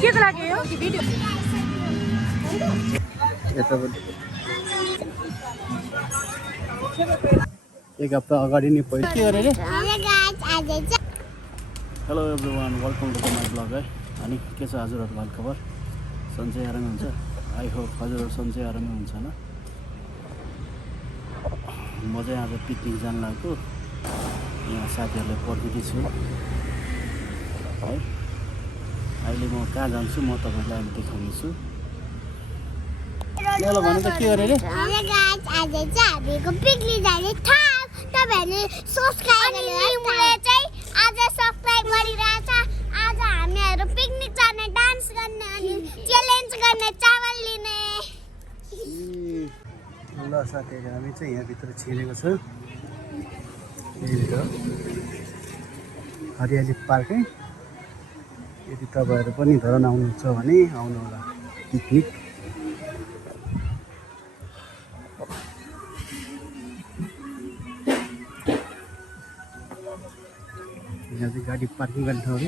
के को लागि हो भिडियो एक हप्ता अगाडि नै पहिला के गरे रे hello everyone welcome to my blog है अनि के छ हजुरहरूको हालखबर सन्चै आरामै हुन्छ आई होप हजुरहरू सन्चै आरामै हुन्छ होइन म चाहिँ आज पिकनिक जान लागेको यहाँ साथीहरूलाई पर्खिँदैछु है अहिले म कहाँ जान्छु म तपाईँलाई अहिले देखाउनेछु ल भन्नु त के गरे रे आज चाहिँ हामीको पिकनिक जाने ठाउँ तपाईहरुले सब्स्क्राइब गरिदिनुहोस् चाहिँ आज सब्स्क्राइब गरिरहेछ आज हामीहरु पिकनिक जाने डान्स गर्ने अनि च्यालेन्ज गर्ने चावल लिने ल साथीहरु हामी चाहिँ यहाँ भित्र छिरेको छ यही हरियाली पार्क है यदि तपाईहरु पनि धरान आउनुहुन्छ भने आउनु होला पिकनिक यहाँ चाहिँ गाडी पार्किङ गर्ने ठाउँ हो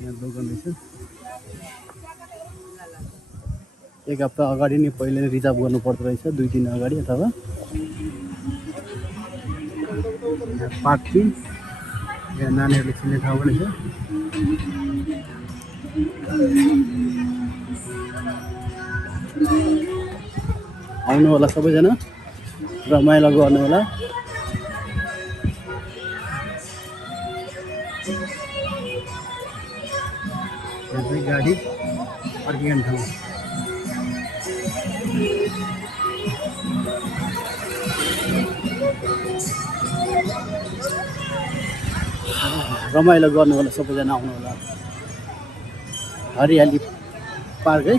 यहाँ दोकान रहेछ एक हप्ता अगाडि नै पहिले रिजर्भ गर्नु पर्दो रहेछ 2 दिन अगाडि अथवा पार्किङ यहाँ नानीहरूले खेल्ने ठाउँ पनि छ आउनु होला सबैजना रमाइलो गर्नु होला गाडी पार्किङ ठाउँ रमाइलो गर्नु होला सबैजना आउनु होला हरियाली पार्क है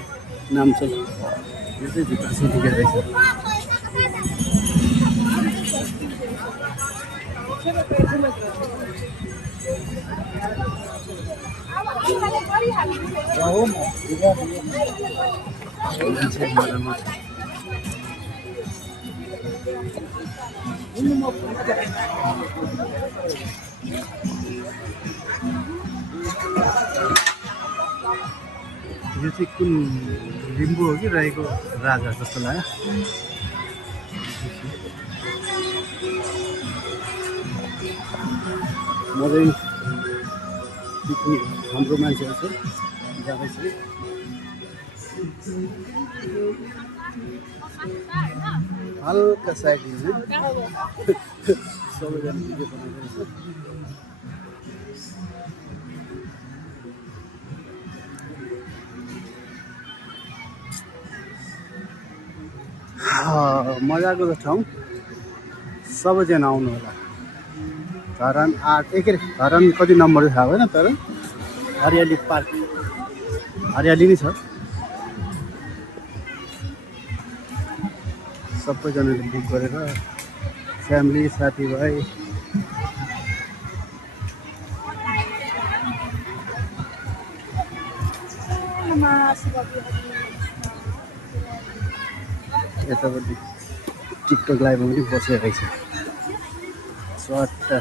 नाम चाहिँ यो चाहिँ भित्र सिटिकेट रहेछ यो चाहिँ कुन लिम्बू हो कि रहेको राजा जस्तो लाग्यो म चाहिँ पिकनिक हाम्रो मान्छेहरू छ जाँदैछ हल्का साइड सबैजना भिडियो बनाइरहेछ मजाको त ठाउँ सबैजना आउनु होला धरान 8 एक धरान कति नम्बर थाहा भएन तर हरियाली पार्क हरियाली नै छ सबैजनाले बुक गरेर फ्यामिली साथीभाइ यतापट्टि टिकटक लाइभमा पनि बसेको रहेछ स्वाट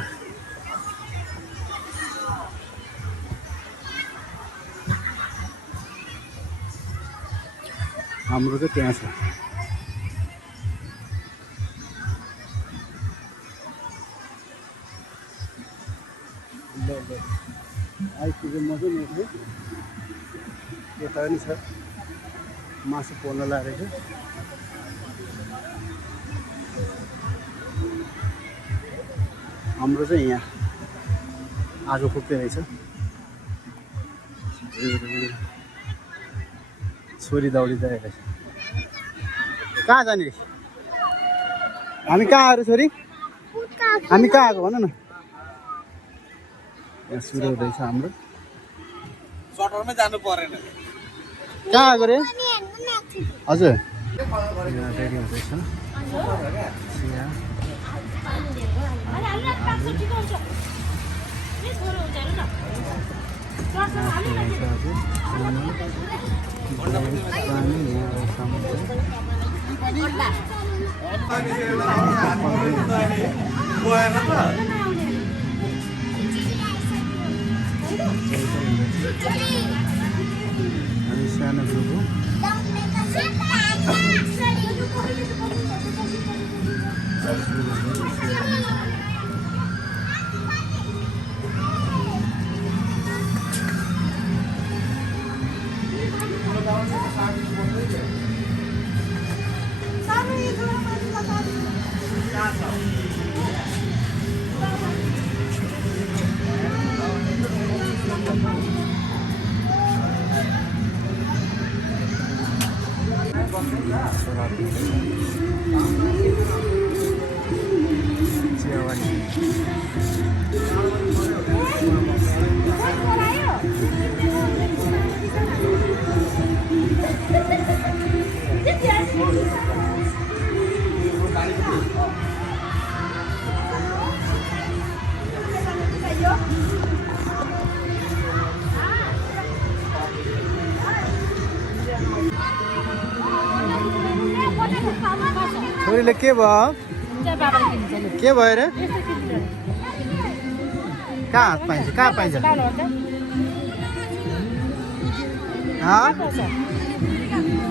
हाम्रो चाहिँ त्यहाँ छ आइपुग्यो मजा नि यता पनि छ मासु पोल्न लागेको छ हाम्रो चाहिँ यहाँ आगो फुक्दै रहेछ छोरी दौडिँदै रहेछ कहाँ जाने हामी कहाँ आएर छोरी हामी कहाँ आएको भन न यहाँ सुरु हुँदैछ हाम्रो सटरमै जानु परेन कहाँ आएको रे हजुर यहाँ रेडी हुँदैछ अनि सानो ग्रुप हो छोरीले के भयो के भयो रे कहाँ पाइन्छ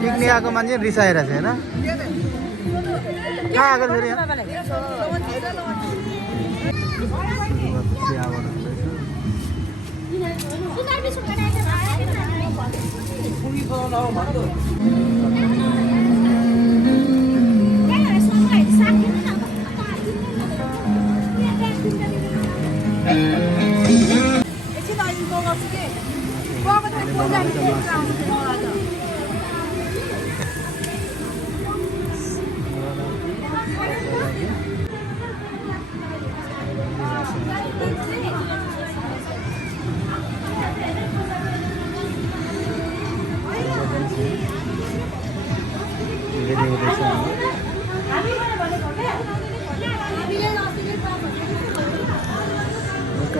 पिकनिक आएको मान्छे रिसाएर छ होइन कहाँ आएको छोरी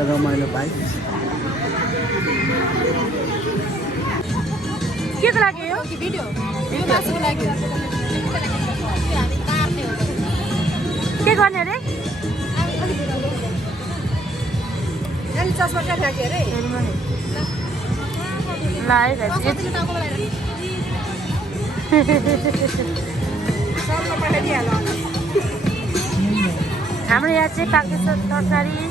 रमाइलो बाइक के को लागि हो भिडियो मासुको लागि के गर्ने रे अनि चस्मा क्या फ्याँक्यो अरे ल है हाम्रो यहाँ चाहिँ पाकेश्वर तरकारी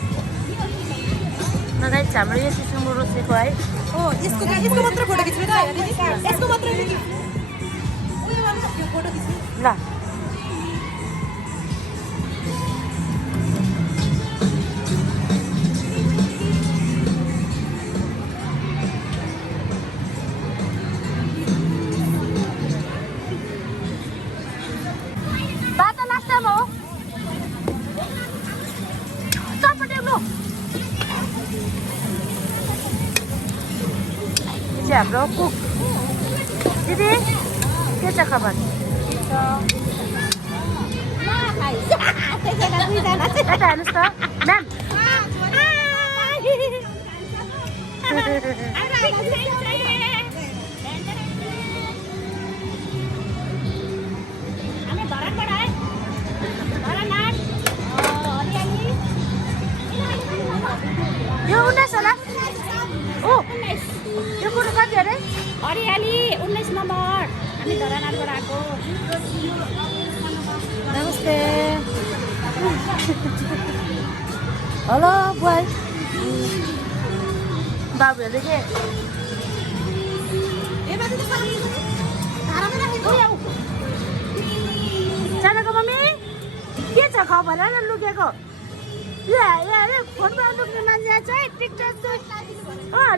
नगाई हाम्रो यो सिसुङ्गो रोसेको है हो यसको मात्र फोटो खिच्नु त यसको मात्र फोटो खिच्नु ल बाटा नास्ता हो हाम्रो कुक दिदी के छ खबर यता हेर्नुहोस् त म्याम यो 19 होला ओ यो कुरो कति अरे हरियाली 19 नम्बर हामी धरानाबाट आएको नमस्ते हेलो बोय बाबुहरूले के जानेको मम्मी के छ खबर र लुकेको अरे फोनमा लुक्ने मान्छे चाहिँ टिकटक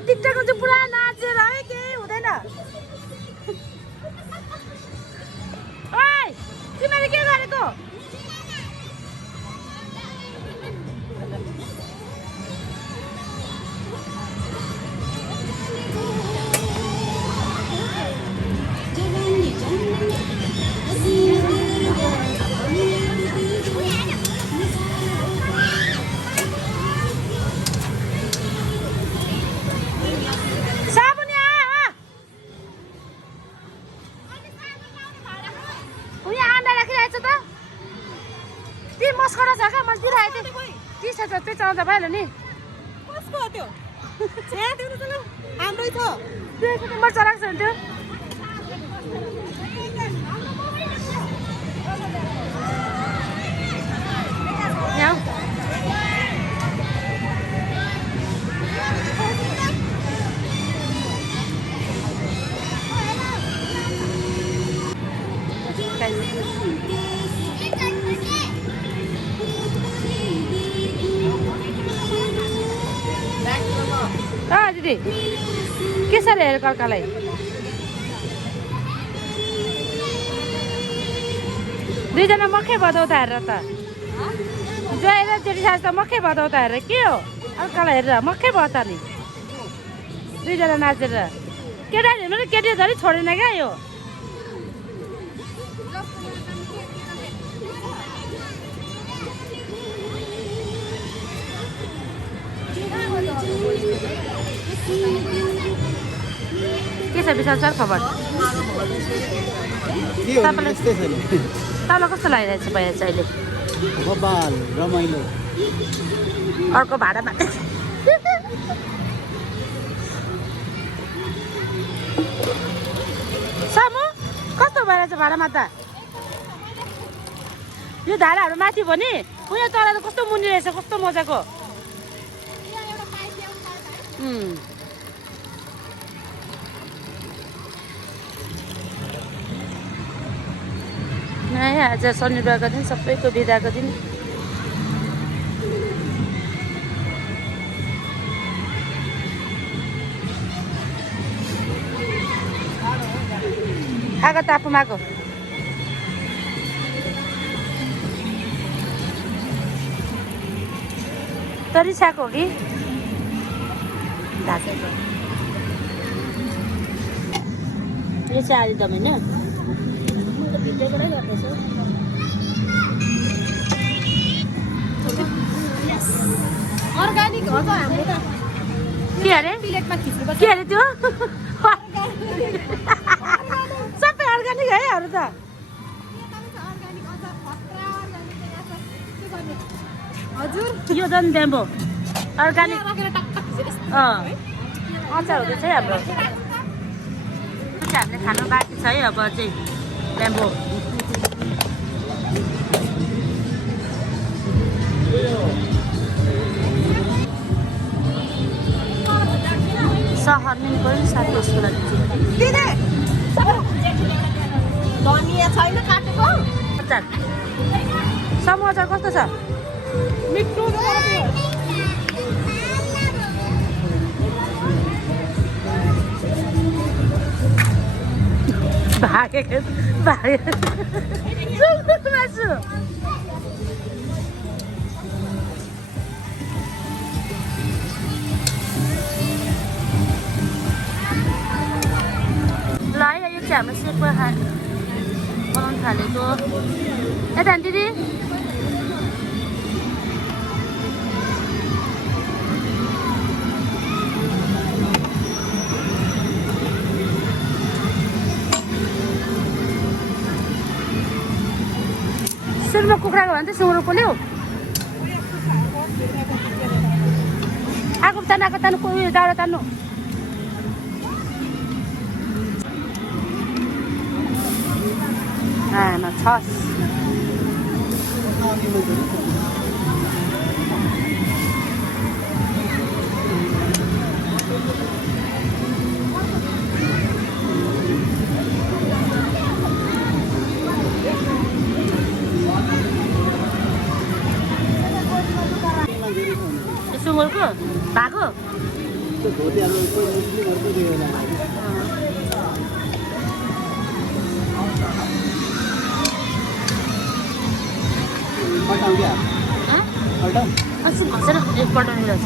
टिकटकमा चाहिँ पुरा नाचेर है केही हुँदैन ओइ तिमीले के गरेको कसको हो त्यो हाम्रो त्यो एक नम्बर चराएको छ नि त्यो यहाँ दिदी के साह्रो हेर कर्कालाई दुईजना मकै बजाउँदा हेरेर त जोएर जेठी सास त मकै बजाउँदा हेरेर के हो अर्कालाई हेरेर मकै बजा नि दुईजना नाचेर केटाहरू हेर्नु केटी धरि छोडेन क्या यो के छ विशाल सर खबर तपाईँलाई कस्तो लागिरहेको छ भैया चाहिँ अहिले बबाल रमाइलो अर्को भाडामा सामु कस्तो भइरहेछ भाडामा त यो धाराहरू माथि भने उयो तल त कस्तो मुनि रहेछ कस्तो मजाको आज शनिबारको दिन सबैको बिदाको दिन आएको तापुमा आएको तरिसाको हो कि यो चाहिँ आलुदम होइन अर्ग्यानिक हो त हाम्रो त के अरे प्लेटमा खिच्नुपर्छ के अरे त्यो सबै अर्ग्यानिक है अरू त हजुर यो झन् ब्याम्बो अर्ग्यानिक अचार हुँदैछ है हाम्रो हामीले खानु बाँकी छ है अब चाहिँ ब्याम्बो सहर पनि गयो साथी उसको लागि धनिया छैन काटेको अचार समूह अचार कस्तो छ मिठो भागेको मासु ल है यो चाहिँ हाम्रो सेकमा बनाउनु थालेको यता दिदी सुरुमा कुखुराको भने त सुँगुर पोल्यो आगो तान्नु उयो दाउरा तान्नु न छस् सुँगुरको भएको घसेर एकपल्ट रहेछ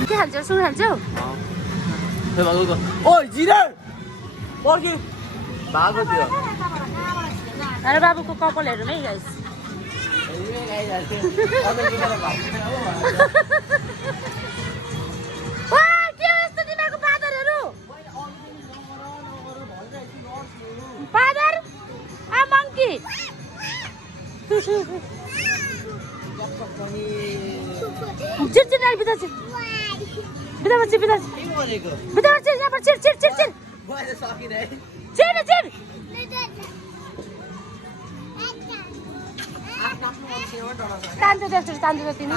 के खान्छौ सुँगुर खान्छौ ओइ जिरर पर्के भागो थियो अरे बाबुको कपालहरू नै गाइस चिर आइ बिदा चिर बिदा बच्चे बिदा बिदा बच्चे यहाँ पर चिर चिर चिर चिर चिर चिर तान्दो तिमी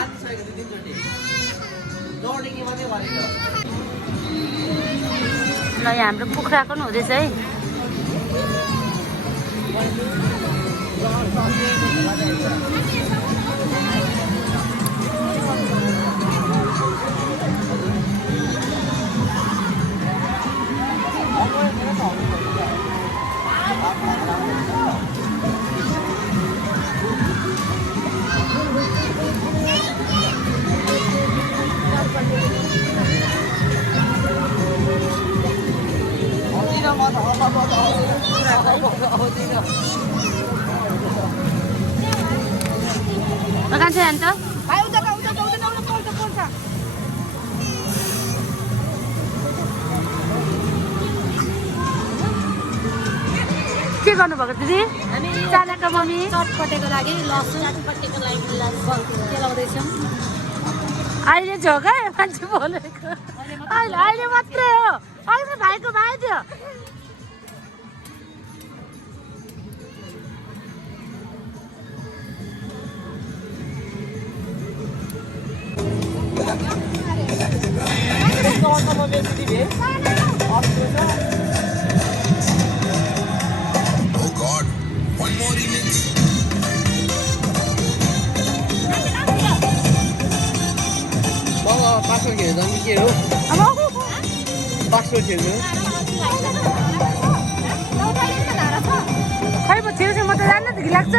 ल यहाँ हाम्रो कुखुराको पनि हुँदैछ है कान्छे हान्छ के गर्नुभएको दिदी चानाको मम्मी चटपटेको लागि लसुन चटपटेको लागि के लाउँदैछौँ अहिले झो क्या मान्छे बोलेको अहिले मात्रै हो अहिले भाइको भाइ थियो Oh God, one more remix. Password खेल्नु जानु के हो पासवर्ड खेल्नु खै म छेउछेउ म त जान्न त लाग्छ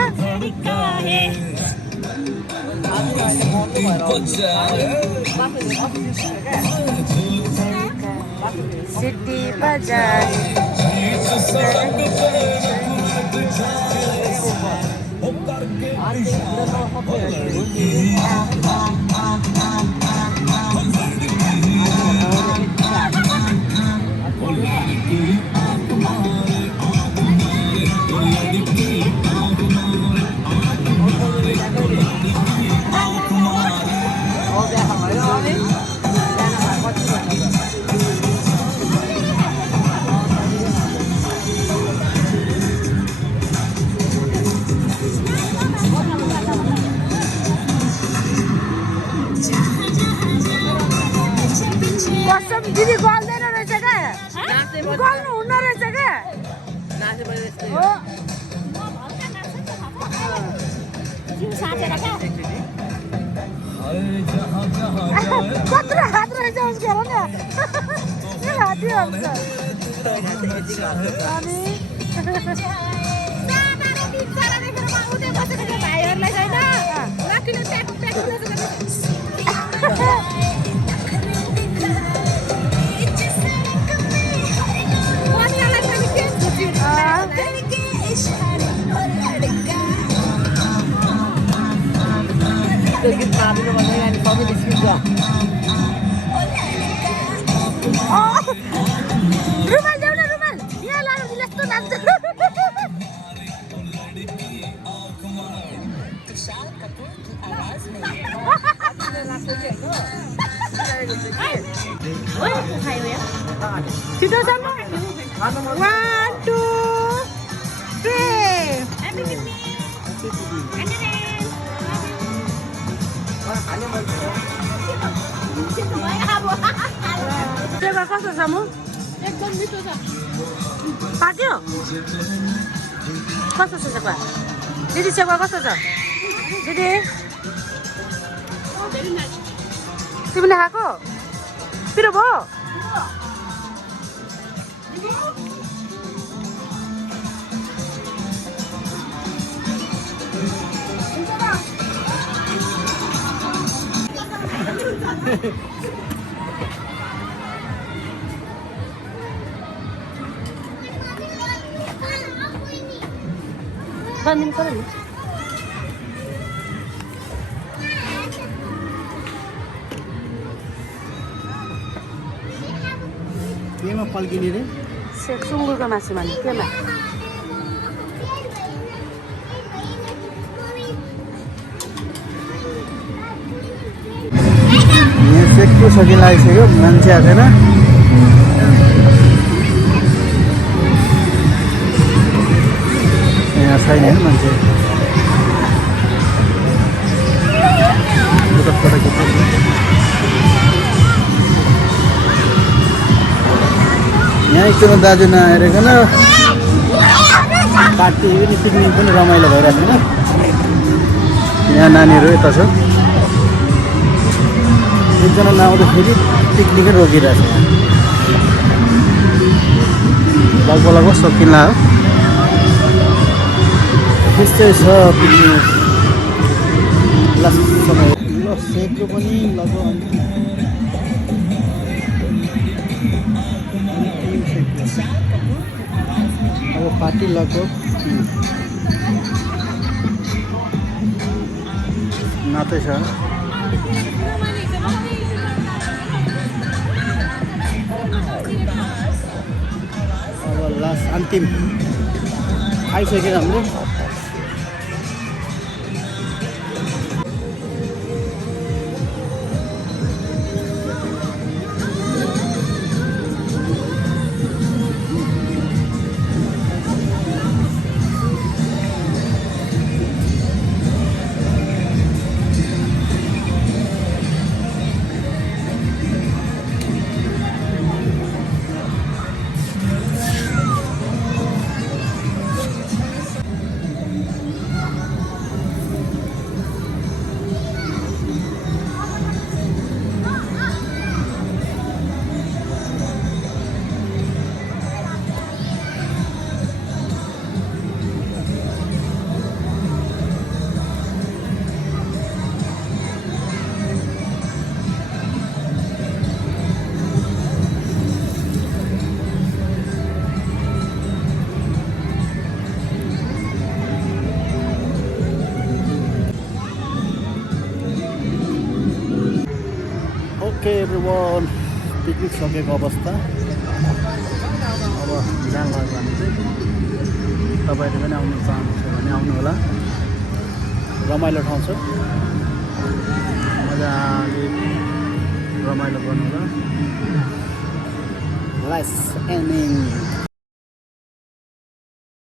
सिटी बजार कसम दिदी गल्दैन रहेछ क्या गल्नु हुन्न रहेछ क्या हो कत्रो हात रहेछ उसको हेर न हाती हुन्छ अनि भाइहरूलाई गीत मार्नु भन्दै अनि सबै निस्किन्छ रुमाल देऊ न रुमाल यहाँ लानु जस्तो नाच्छ छिटो छ 1 2 सेवा कस्तो छ म एकदम मिठो छ पाक्यो कस्तो छ सेवा दिदी सेवा कस्तो छ दिदी तिमीले खाएको पिरो भयो बन्दिनु पर्यो नि केमा पल्किने रे सुँगुरको मासु भने केमा यत्रो सकिन लागिसक्यो मान्छे आएको छैन यहाँ छैन होइन मान्छे यहाँ एकजना दाजु नआइरहेको पार्टी पनि पिकनिक पनि रमाइलो भइरहेको छैन यहाँ नानीहरू यता छ एकजना नआउँदाखेरि पिकनिकै रोकिरहेको छ लगभग सकिँला हो त्यस्तै छ पिकनिक समय ल सेक्रो पनि लगभग अब पार्टी लगभग नातै छ अब लास्ट अन्तिम खाइसक्यो हामीले ओके एभ्रिवान पिकनिक सकेको अवस्था अब जान लाग्यो भने चाहिँ तपाईँहरू पनि आउनु चाहनुहुन्छ भने आउनु होला रमाइलो ठाउँ छ मजाले रमाइलो गर्नु होला लाइफ एन्डिङ